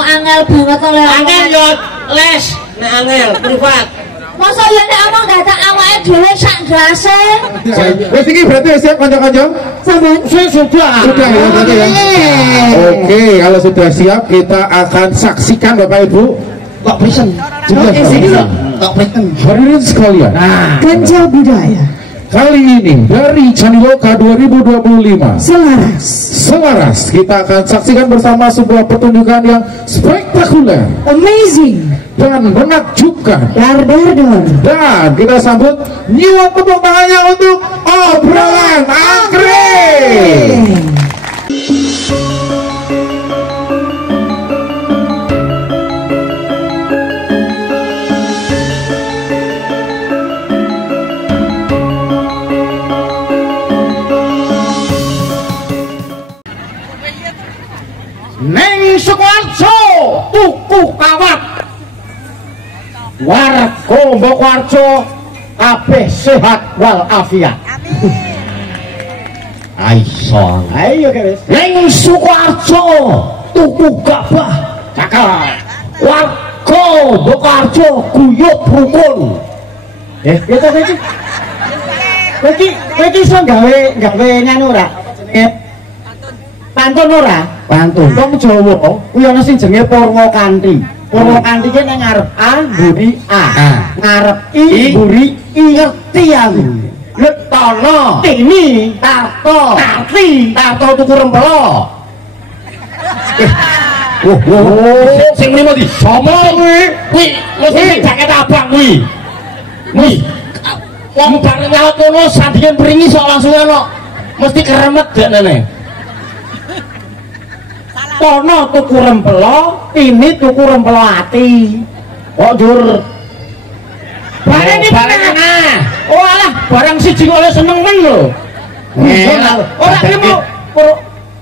Kok angel banget oleh angel yo les nek angel privat. Masa ya nek omong dadak awake dhewe sak drase. Wis iki berarti siap kanca-kanca? Sampeyan Sudah ya tadi ya. Oke, kalau sudah siap kita akan saksikan Bapak Ibu. Kok prisen? Tak hadirin sekalian. Ganja budaya Kali ini dari Caniloka 2025 Selaras kita akan saksikan bersama sebuah pertunjukan yang spektakuler, amazing, dan menakjubkan. dar. Dan kita sambut nyuwun tepuk tangannya untuk obrolan angkring. Neng Sukoharjo tuku kawat. Warga Mbokwarjo kabeh sehat wal afiat. Aisyah. Ayo guys. Neng Sukoharjo tuku gabah. Cakap. Warga Mbokwarjo guyub rukun. Itu iki. Iki iso gawe nganu ora? Pantun ora? Pantun. Wong Jawa kuwi ana sing jenenge Purwakanthi. Purwakanthi ki nang ngarep A, mburi A. Ngarep I, mburi I. Ngerti aku. Letono, Tini, Tarto, Tarti, Tarto tuku rempelo. Sing mrimo di somo kuwi. Kuwi mesti jaket abang kuwi. Kuwi. Wong bareng nyaut ngono sandingan pringi sok langsung ono. Mesti keremet dekne. Tono tuku rempelo, Tini tuku rempelo ati. Kok jur barang nah. Oh alah, barang siji kok seneng men lho. Ora trimo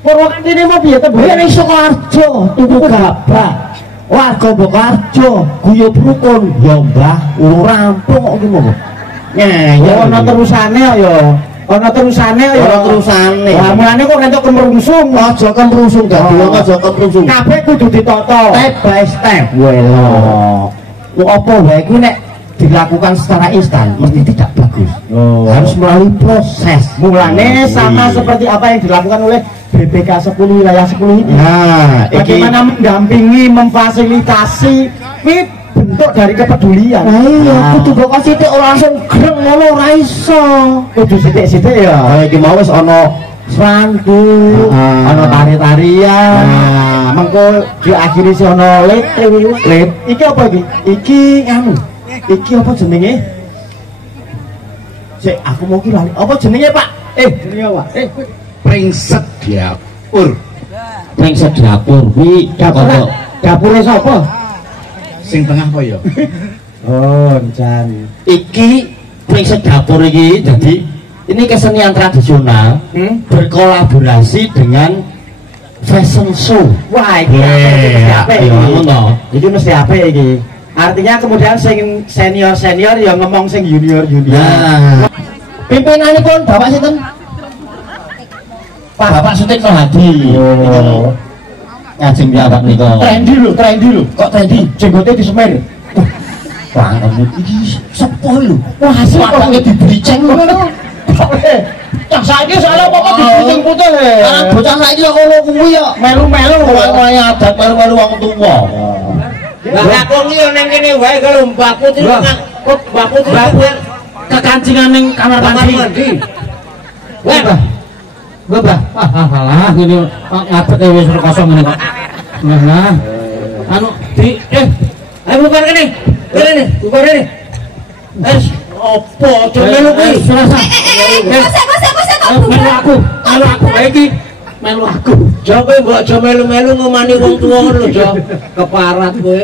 Purwakanthi ini mau piye to? Ning Sukoharjo tuku gabah. Warga Mbokwarjo guyub rukun. Ya Mbah, rampung kok ki monggo. Ya ana terusane ya. Ana terusane ya. Ana terusane. Lah mulane kok entuk kemrungsung. Aja kemrungsung dadi aja kemrungsung. Kabeh kudu ditata. Step by step. Welo. Kok apa wae kuwi nek dilakukan secara instan mesti tidak bagus. Harus melalui proses. Mulane sama seperti apa yang dilakukan oleh BPK 10 wilayah 10 ini. Nah, bagaimana mendampingi, memfasilitasi ini bentuk dari kepedulian. Nah, iya, kudu kok sithik ora langsung greng ngono ora iso. Kudu sithik-sithik ya. Kayak iki mau wis ana srandu, ana tari-tarian. Nah, mengko diakhiri si ana lit. Iki apa iki? Iki anu. Iki apa jenenge? Sik, aku mau ki lali. Apa jenenge, Pak? Jenenge apa? Pringset dapur. Pringset dapur kuwi dapure sapa? Sing tengah apa ya? Oh, jan. Iki pringset dapur iki jadi ini kesenian tradisional berkolaborasi dengan fashion show. Wah, iki apik iki. Iki mesti apik iki. Artinya kemudian sing senior-senior ya ngomong sing junior-junior. Nah. Pimpinanipun Bapak sinten? Bapak Sutikno Hadi. Oh. Ngajeng piyambak nika. Trendy lho. Kok trendy? Jenggote disemir. Wah, iki sepo lho. Wah, asli kok dibliceng ngono. Cah saiki soalnya apa dibliceng putih. Bocah saiki kok ngono kuwi ya melu-melu kaya adat melu-melu wong tuwa. Lah aku iki yo nang kene wae karo Mbah Putri. Mbah Putri kekancingan ning kamar mandi. Wah. Mbah. Alah ngene ngapet wis kosong ngene kok. Nah. Anu di ayo bubar kene. Kene, bubar kene. Opo aja melu kuwi. Melu aku iki. Melu aku. Jo kowe mbok aja melu-melu ngomani wong tuwa ngono lho, Jo. Keparat kowe.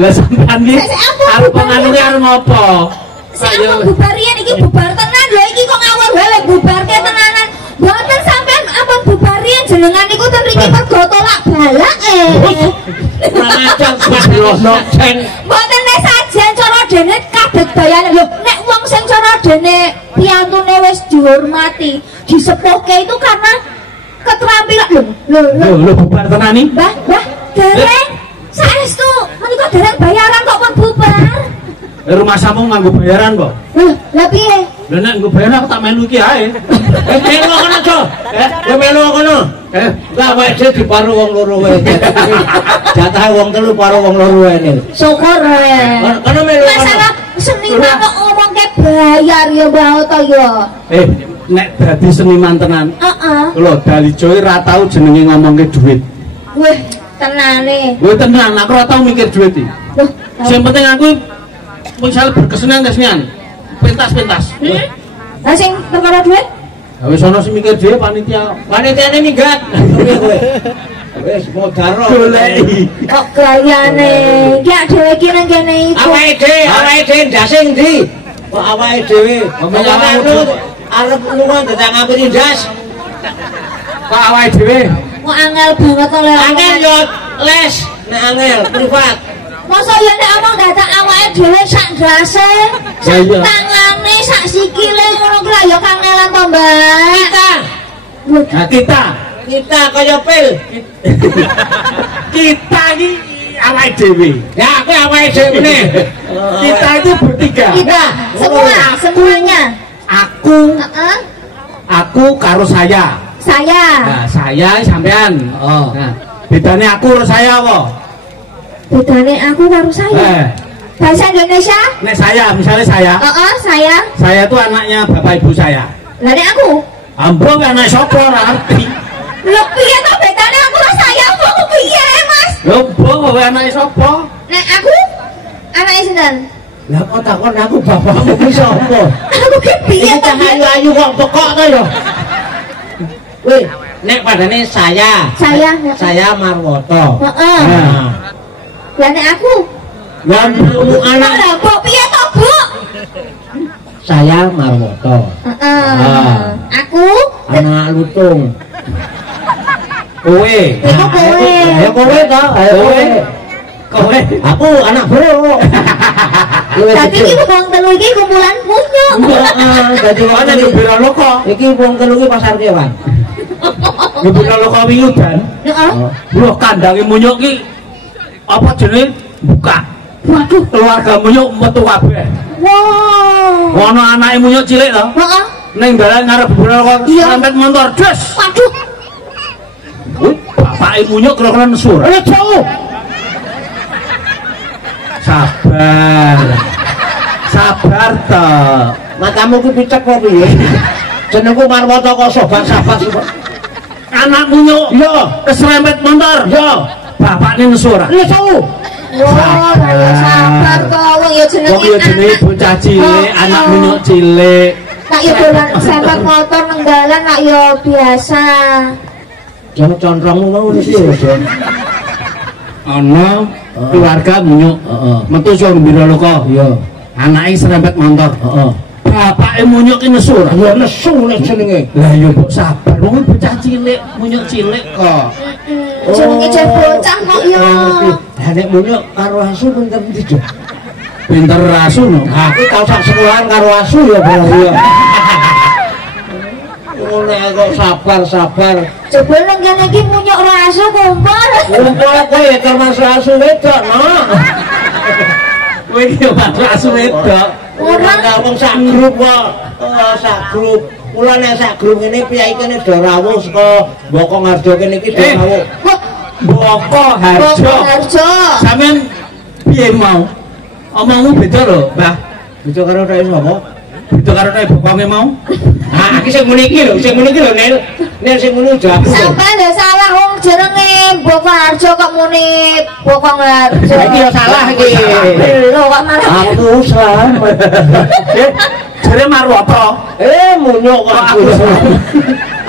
Lah sampean iki arep panganune arep ngopo? Saya bubar riyen iki bubar tenan lho iki kok ngawur wae lek bubarke tenanan. Mboten sampean apa bubar riyen jenengan niku ten mriki mergo tolak balak Macam sablono jen. Mboten nek sajen cara dene kadhet bayane lho nek wong sing cara dene piantune wis dihormati, disepuhke itu karena keterampilan lho bubar tenan iki. Mbah, dereng dereng bayaran kok pun bubar. Rumah samu nganggo bayaran kok. Lah piye? Lah nek nggo bayaran aku tak melu iki ae. Melu kono, Jo. Ya melu kono. Lah awake dhewe diparu wong loro wae. Jatah wong telu paru wong loro wae. Syukur ae. Kono melu kono. Masalah seniman kok ngomongke bayar ya Mbak Oto ya. Nek dadi seniman tenan. Heeh. Lho Dalijo ra tau jenenge ngomongke duit. Wih, tenane. Wih tenan, aku ora tau mikir duit iki. Sing penting aku misal berkesenian-kesenian. Pentas-pentas. Lah sing perkara duit? Ya wis ana sing mikir dhewe panitia. Panitiane minggat. Piye kowe? Wis modaro goleki. Kok gayane? Ya dhewe iki nang kene iku. Awake dhewe ndase endi? Kok awake dhewe arep lunga dadak ngapiti ndas. Kok awake dhewe? Kok angel banget oleh. Angel yo les, nek angel privat. Masa ya nek omong dadak awake dhewe sak ndase, sak tangane, sak sikile ngono ki ya kangelan to, Mbak. Kita kaya pil. Kita iki awake dhewe. Ya aku awake dhewe meneh. Kita itu bertiga. Kita semuanya. Aku karo saya. Nah, saya sampean. Nah, bedane aku karo saya apa? Bedane aku karo saya. Bahasa Indonesia? Nek saya, misalnya saya. Saya. Saya tuh anaknya bapak ibu saya. Lah nek aku? Ambo anak sapa ora ngerti. Lho piye to bedane aku karo saya? Kok piye, Mas? Lho, kowe anake sapa? Nek aku anake sinten? Lah kok takon aku bapakmu ki sapa? Aku ki piye to? Ayu-ayu kok pekok to ya. Weh, nek padane saya. Saya Marwoto. Heeh. Lah nek aku? Lah anak lah kok piye to, Bu? Saya Marwoto. Aku anak lutung. Kowe. Iku kowe. Ayo kowe to, ayo kowe. Kowe. Aku anak bro. Tapi iki wong telu iki kumpulan munyuk. Heeh, dadi wong nek biro loko. Iki wong telu iki pasar kewan. Biro loko wingudan. Heeh. Loh kandange munyuk iki apa jenenge buka. Waduh, keluarga munyuk metu kabeh. Wow. Ono anake munyuk cilik to? Heeh. Ning dalan ngarep biro loko serempet motor des. Waduh. Bapake munyuk kira-kira nesur. Jauh. Sabar to. Matamu ku picek kok piye? Jenengku Marwoto kok sobat-sabat kok. Anak munyuk. Yo, keserempet motor. Yo. Bapakne nesur. Jauh. Wah, sabar to wong ya jenenge bocah cilik, anak munyuk cilik. Nak yo dolan serempet motor nang dalan nak yo biasa. Jangan condrongmu mau iki ya. Ana keluarga munyuk. Metu sing biro loko. Iya. Anake serempet motor. Bapake munyuk ki nesu. Ya nesu nek jenenge. Lah ya kok sabar. Wong bocah cilik, munyuk cilik kok. Jenenge cah bocah kok ya. Lah nek munyuk karo asu pinter ndi, Jo? Pinter asu no. Ha iki tau sak sekolahan karo asu ya barang ya. Ngono kok sabar. Coba nang kene iki munyuk asu kumpul. Kumpul kowe ya termasuk asu wedok, no. Kowe iki termasuk asu wedok. Ora wong sak grup kok. Sak grup. Mula nek sak grup ngene piyai kene do rawuh saka Boko Harjo kene iki do rawuh. Boko Harjo. Sampeyan piye mau? Omongmu beda lho, Mbah. Beda karo nek sapa? Beda karo nek bokonge mau. Ah, iki sing muni iki lho, Nel. Nel sing muni jawab. Sampeyan lho salah wong jenenge Boko Harjo kok muni Boko Harjo. Iki yo salah iki. Lho kok malah aku selamat. Jare Marwoto. Munyuk kok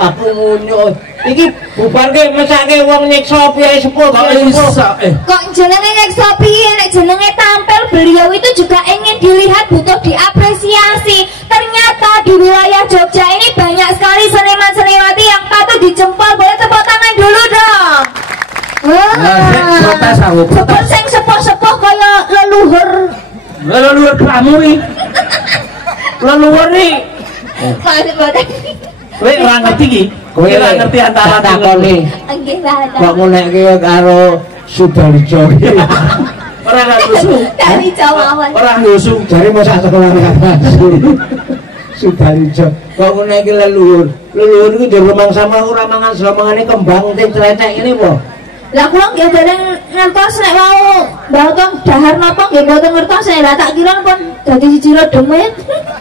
aku munyuk. Iki bubarke mesake wong nyiksa piye sepuh kok iso. Kok jenenge nyiksa piye nek jenenge tampil beliau itu juga ingin dilihat, butuh diapresiasi. Ternyata di wilayah Jogja ini banyak sekali seniman-seniwati yang patut dijempol. Boleh tepuk tangan dulu dong. Protes aku. Protes sing sepuh-sepuh kaya leluhur. Leluhur kamu iki. Leluhur iki. Kowe ora ngerti iki. Kowe ora ngerti antara takone. Nggih, Mbah. Kok ngonekke karo Sudarjo iki. Orang ngusu. Dalijo mawon. Orang ngusu jare masa sekolah ngasu. Sudalijo. Kok ngene iki leluhur. Leluhur iku njero mangsa mah ora mangan samangane kembang tim crecek ngene apa? Lah kula nggih dereng ngertos nek wau mboten dahar napa nggih mboten ngertos lah tak kira pun dadi siji demit.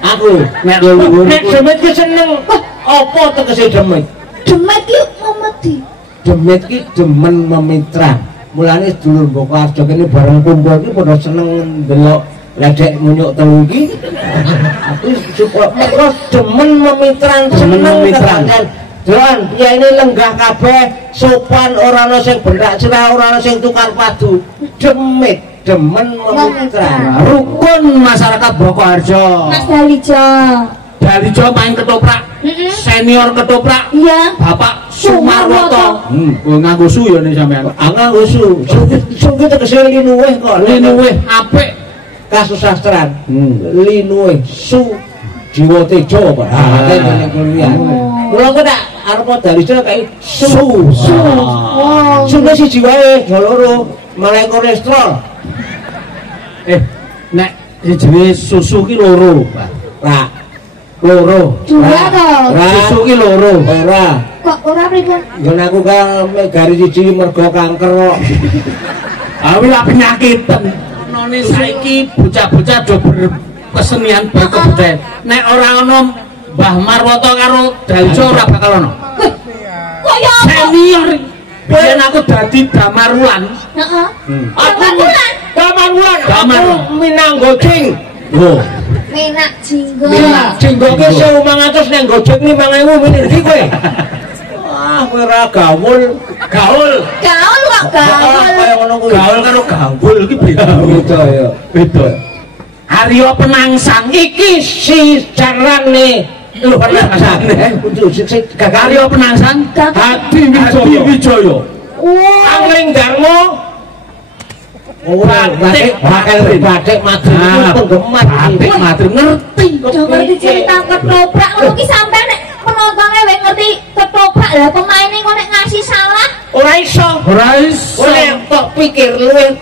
Aku nek leluhur nek demit ki seneng. Apa tegese demit? Demit ki memedi. Demit ki demen memitra. Mulane sedulur Mboko Arjo kene bareng kumpul ki padha seneng ndelok ledek munyuk telu iki. Aku suka mergo demen memitra, seneng memitra. Doan, ya ini lenggah kabeh, sopan ora ana sing bendak cerah, ora ana sing tukar padu. Demit, demen memitra. Rukun masyarakat Mboko Arjo. Mas Dalijo. Dalijo main ketoprak. Senior ketoprak. Iya. Bapak Sumarwoto. Nganggo su ya nih sampean. Nganggo su. Su ki tegese linuwih kok. Linuwih apik kasusastran. Linuwih su jiwa tejo Pak. Ate ngene kuliah. Kula kok tak arep Dalijo kae su. Su siji wae, loro malah kolesterol. Nek jenenge susu ki loro, Pak. Lah loro. Dua to. Susu ki loro. Ora. Kok ora pripun? Yen aku kan gari siji mergo kanker kok. Awi lah penyakit. None saiki bocah-bocah do berkesenian berkebudayaan. Nek ora ono Mbah Marwoto karo Dalijo ora bakal ono. Kok ya senior. Biyen aku dadi Damarwulan. Heeh. Aku Damarwulan. Aku Minang Gojing. Lho. Menak jinggo. Menak jinggo ki 1.500 nang Gojek 5.000 meneh iki kowe. Wah, kowe ora gaul. Gaul. Gaul kok gaul. Kaya ngono kuwi. Gaul karo gaul iki beda. Beda ya. Beda. Aryo Penangsang iki si jarane. Lho Penangsang. Kudu sik Aryo Penangsang. Hadi Wijaya. Angling Darmo. Ora batik matri penggemar batik matri ngerti ngerti cerita ketoprak ngono ki sampean nek penontonnya wis ngerti ketoprak lah pemaine kok nek ngasih salah ora iso nek tok pikir luwih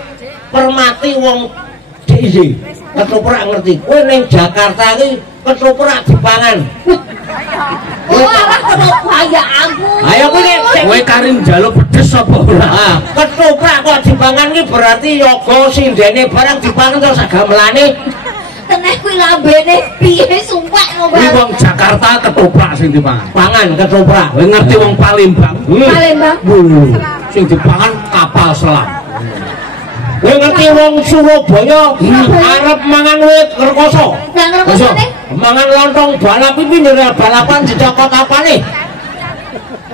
permati wong DIY ketoprak ngerti kowe ning Jakarta iki ketoprak dipangan ora ketoprak ya ampun ayo kowe karing njaluk pedes apa ora ketoprak kok dipangan iki berarti yoga sindene barang dipangan terus gamelane teneh kuwi lambene piye sumpah ngono kuwi wong Jakarta ketoprak sing dipangan pangan ketoprak kowe ngerti wong Palembang sing dipangan kapal selam kowe ngerti wong Surabaya arep mangan wit rekoso mangan lontong balap iki nyerah balapan dicokot apane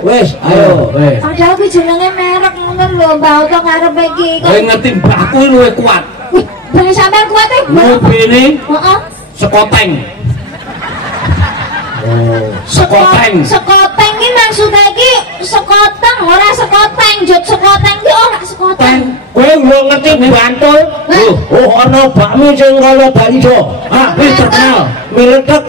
wis ayo padahal kuwi jenenge merek ngono lho Mbak Oto ngarepe iki kowe ngerti mbahku iki luwih kuat ben sampean kuat e ngobene heeh sekoteng sekoteng ki maksudnya iki sekoteng ora sekoteng jut sekoteng ki ora sekoteng kowe ngerti Bantul oh ana bakmi sing kaya Dalijo wis terkenal miledek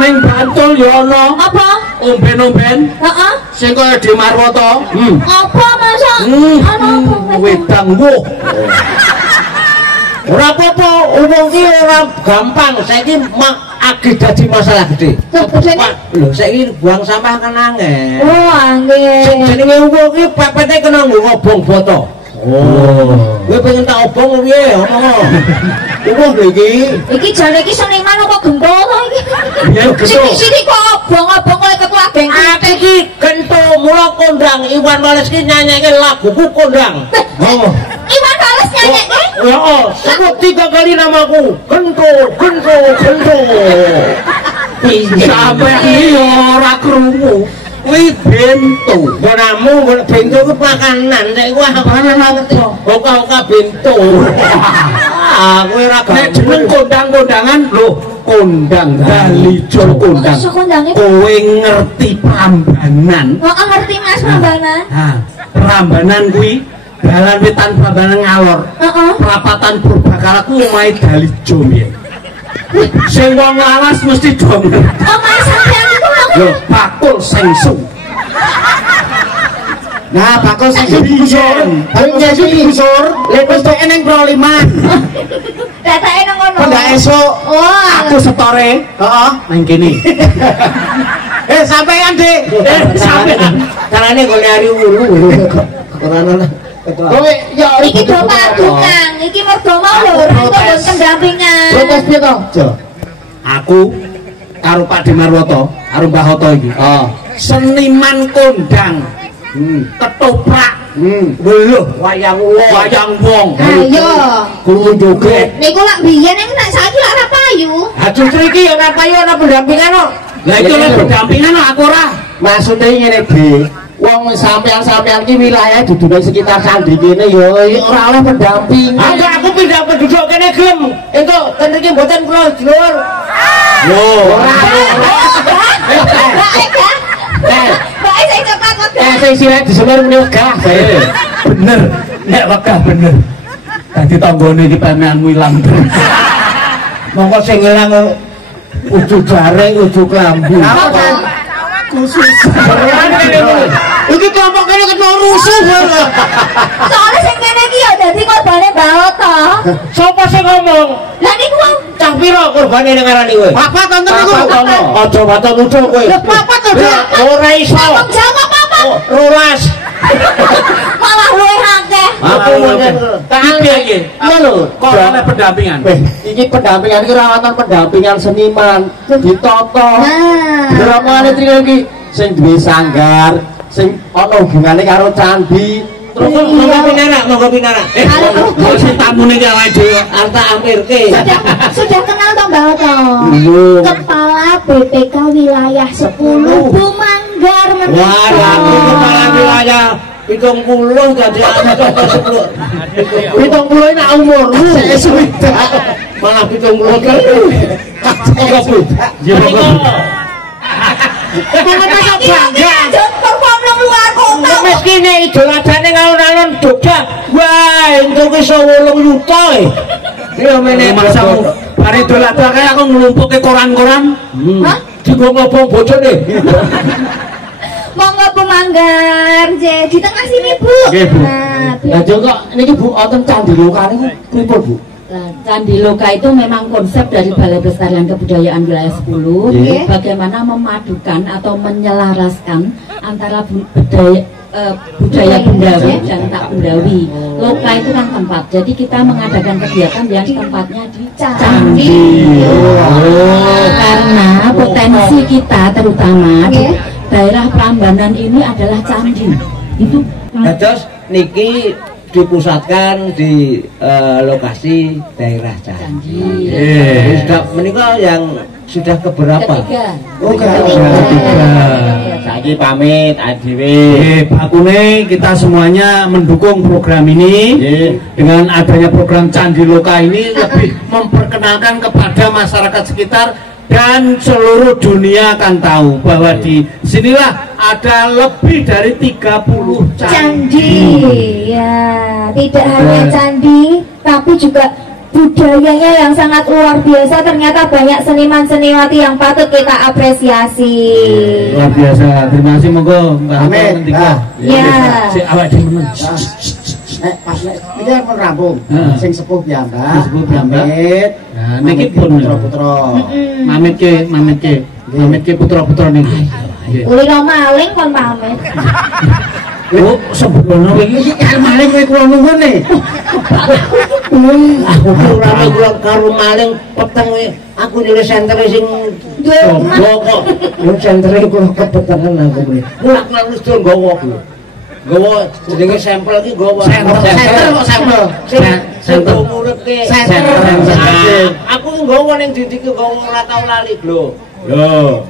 ning Bantul ya ana apa omben-omben heeh sing kaya Di Marwoto apa masa ana wedang wuh ora apa-apa wong ki ora gampang saiki agi dadi masalah gede lho saiki buang sampah kan angel oh angel sing jenenge wong ki pepete kena ngobong boto kowe pengen tak obong piye omong wong iki jane iki seniman apa gento to iki ya gento sini kok obong-obong oleh ketua geng iki gento mula kondang Iwan Fals ki nyanyikke laguku kondang Iwan Fals nyanyikke heeh sebut 3 kali namaku gento sampai iki ora krungu kuwi bento bonamu bento ku pakanan nek ku ngerti oka bento kowe ora nek jeneng kondang-kondangan lho kondang Dalijo kondang kowe ngerti Prambanan ngerti Mas Prambanan Prambanan kuwi dalan wetan Prambanan ngalor perapatan Purbakala ku omahe Dalijo piye sing wong lawas mesti dong oh Mas sampeyan iku lho bakul sengsu Nah, bakal sing digusur. Bakal sing digusur. Lepas tuh eneng proliman. Datake nang ngono. Pendak esuk. Aku setore. Heeh, nang kene. Sampean, Dik. Sampean. Carane golek ari ulu. Ora ana. Kowe ya iki do patungan, iki mergo mau lho ora kok pendampingan. Protes piye to? Aku karo Pak Demarwoto, karo Mbah Hoto iki. Seniman kondang. Ketoprak. Lho, wayang wong. Ayo. Kudu joget. Niku lak biyen nek saiki lak ora payu. Ha justru iki ya ora payu ana pendampingan kok. Lah iki lek pendampingan aku ora. Maksude ngene, Dik. Wong sampean-sampean ki wilayah duduk sekitar sandi kene ya ora oleh pendamping. Enggak aku pindah penduduk kene gelem. Engko ten iki mboten kula dulur. Lho, ora. Bae saya coklat wegah. Sing sirat disemir muni wegah. Bener, nek wegah bener. Dadi tanggane iki pemeanmu ilang terus. Monggo sing ilang ujug jaring, ujug klambu. Khusus. Iki kelompok kene ketemu rusuh. Soale sing kene iki ya dadi korbane baot to. Sopo sing ngomong? Lah niku wong cah piro korbane ning ngarani kowe? Papat tonton niku. Aja waton ucul kowe. Papat to, ora iso. Tanggung jawab apa? Rolas. Malah luwih akeh. Aku mungkin piye iki? Iya lho, kok oleh pendampingan. Iki pendampingan iki ora wonten pendampingan seniman, ditoto. Nah, dramane triyek iki sing duwe sanggar, sing ana hubungane karo candi. Terus monggo pinarak. Kok sing tamune iki awake dhewe arta ampirke. Sudah kenal to Mbak Oto? Kepala BPK wilayah 10 Bu Manggar menika. Wah, kepala wilayah 70 dadi anak 10. 70 nak umurmu. Malah 70 kan. Kok Bu? Ya kok. Perform nang luar kota. Meskine idoladane ngalun-alun Jogja. Wah, entuk iso 8 juta e. Ya meneh masamu. Bare idolada kaya aku nglumpuke koran-koran. Hah? Digo ngobong bojone. Monggo Bu Manggar, di tengah sini Bu. Nah, kok niki Bu wonten candi loka niku pripun Bu? Candi Loka itu memang konsep dari Balai Pelestarian Kebudayaan Wilayah 10 bagaimana memadukan atau menyelaraskan antara budaya Bendawi dan tak Bendawi. Loka itu kan tempat, jadi kita mengadakan kegiatan yang tempatnya di candi. Karena potensi kita terutama di daerah Prambanan ini adalah candi. Itu terus niki dipusatkan di lokasi daerah candi. Sudah menikah yang sudah keberapa? Ketiga. Oh, ketiga. Saiki pamit adiwe. Bakune kita semuanya mendukung program ini. Dengan adanya program Candi Loka ini lebih memperkenalkan kepada masyarakat sekitar dan seluruh dunia akan tahu bahwa di sinilah ada lebih dari 30 candi. Ya, tidak hanya candi tapi juga budayanya yang sangat luar biasa. Ternyata banyak seniman-seniwati yang patut kita apresiasi. Luar biasa. Terima kasih monggo Mbak Amin. Ya. Si awak dhewe. Pas iki pun rampung. Sing sepuh piyambak. Sepuh piyambak. Nah, niki pun putra-putra. Mamit ke putra-putra niki. Ulira maling kon pamit. Oh, sembrono iki karo maling kowe kula nuwune. Aku ora kula karo maling peteng aku nyele sentere sing kok. Yo sentere kula kepetengan aku kuwi. Kula wis do nggawa kuwi. Gowo jenenge sampel iki gowo. Sampel kok sampel. Sampel uripke. Sampel. Aku nggawa ning ndi iki gowo ora tau lali, Bro. Yo.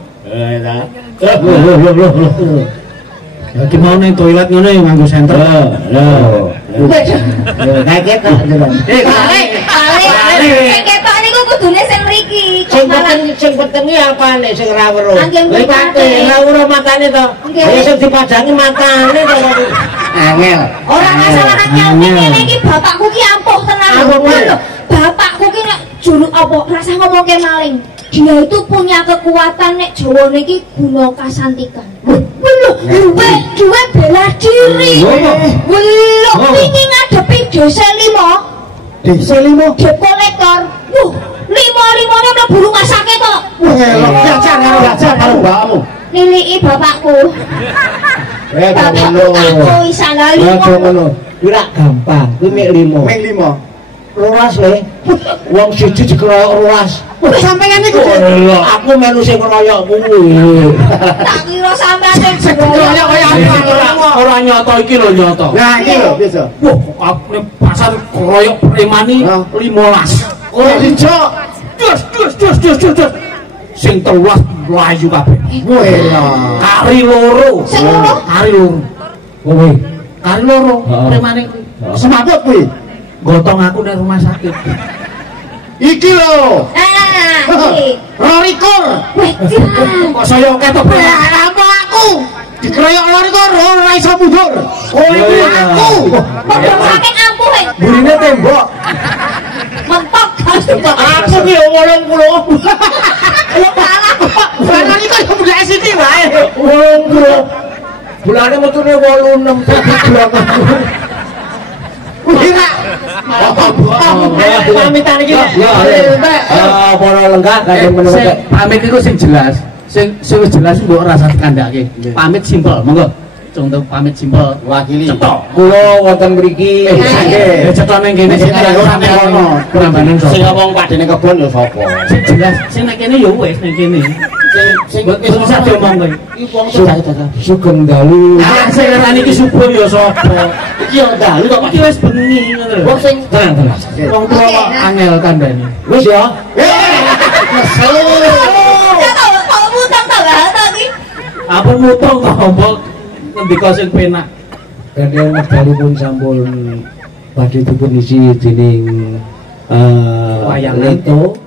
Ta. Ya ki mau ning toilet ngene nganggo senter. Lho. Kaget kok jenengan. Sing ketok niku kudune sing mriki. Sing peteng apane sing ra weruh. Lha ra weruh matane to. Ya sing dipadangi matane to. Angel. Ora masalah angel ngene iki bapakku ki ampuh tenan lho. Bapakku ki nek juru apa rasa ngomongke maling. Dia itu punya kekuatan nek Jawa niki guna kasantikan. Lho, Duwe bela diri. Welok wingi ngadepi desa 5. Desa 5 Dep kolektor. Limo-limone mlebu rumah sakit kok. Belajar karo mbakmu. Niliki bapakku. Bapakku isana limo. Ora gampang, kuwi mek 5. Ming 5. Rolas le. Wong siji dikeroyok rolas. Sampeyan iku Aku melu sing ngeroyok kuwi. Tak kira sampean sing dikeroyok kaya Ora nyoto iki lho nyoto. Nah, iki lho biasa. Wah, aku ning pasar keroyok premani 15. Oh, ijo. Dus. Sing 13 mlayu kabeh. Wela. Kari loro. Sing loro? Kari loro. Kowe. Kari loro. Premani Semaput kuwi. gotong aku nang rumah sakit. Iki lho. Iki. 22. Weh, Kok saya ketok Apa aku? Dikeroyok 22 ora iso mundur. Oh, iki aku. Padha saking ampuh. burine tembok. Mentok. Aku ki 80. Barang iki kok budake sithik wae. 80. Bulane metune 86 bulan. Kira. Pamitan iki. Ya, para lenggah kadang menemukan. Pamit iku sing jelas. Sing wis jelas mbok rasa kandhake. Pamit simpel, monggo. Contoh pamit simpel Wakili. cetok. Kula wonten mriki Nggih, cetok ning kene sing sampe ono. Prambanan Sing sapa? ngomong padene kebon ya sapa? Sing jelas, sing ning kene ya wis ning kene. Sing wis bisa diomong kowe. Iki wong dadak. Sugeng dalu. Ah, sing ngarani iki subuh ya sapa? Iki yo dalu kok Iki wis bengi ngono lho. wong sing tenang. Wong tuwa kok angel kandhane. wis ya. Kesel. Kalau mutang tak bahasa iki. Apa mutung kok ombok ngendika sing penak. Kadang wekdalipun sampun badhe dipun isi dening Wayangan. Leto